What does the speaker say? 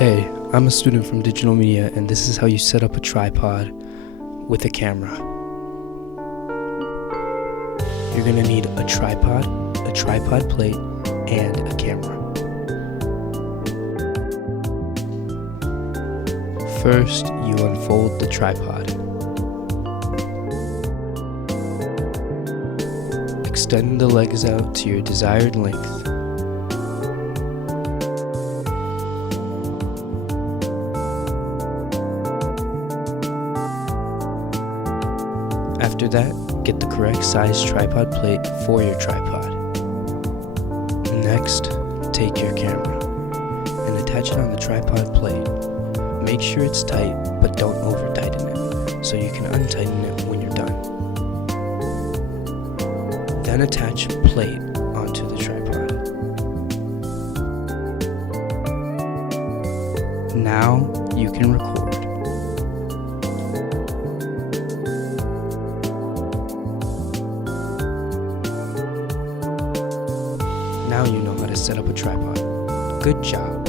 Hey, I'm a student from digital media, and this is how you set up a tripod with a camera. You're gonna need a tripod plate, and a camera. First, you unfold the tripod. Extend the legs out to your desired length. After that, get the correct size tripod plate for your tripod. Next, take your camera and attach it on the tripod plate. Make sure it's tight, but don't over tighten it, so you can untighten it when you're done. Then attach plate onto the tripod. Now you can record. Now you know how to set up a tripod. Good job.